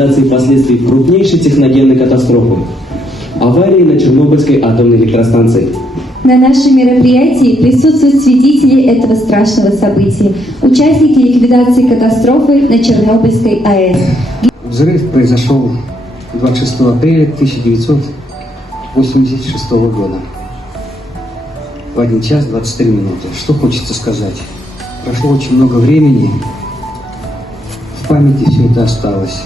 ликвидации последствий крупнейшей техногенной катастрофы – аварии на Чернобыльской атомной электростанции. На нашем мероприятии присутствуют свидетели этого страшного события, участники ликвидации катастрофы на Чернобыльской АЭС. Взрыв произошел 26 апреля 1986 года в 1 час 23 минуты. Что хочется сказать? Прошло очень много времени, в памяти все это осталось.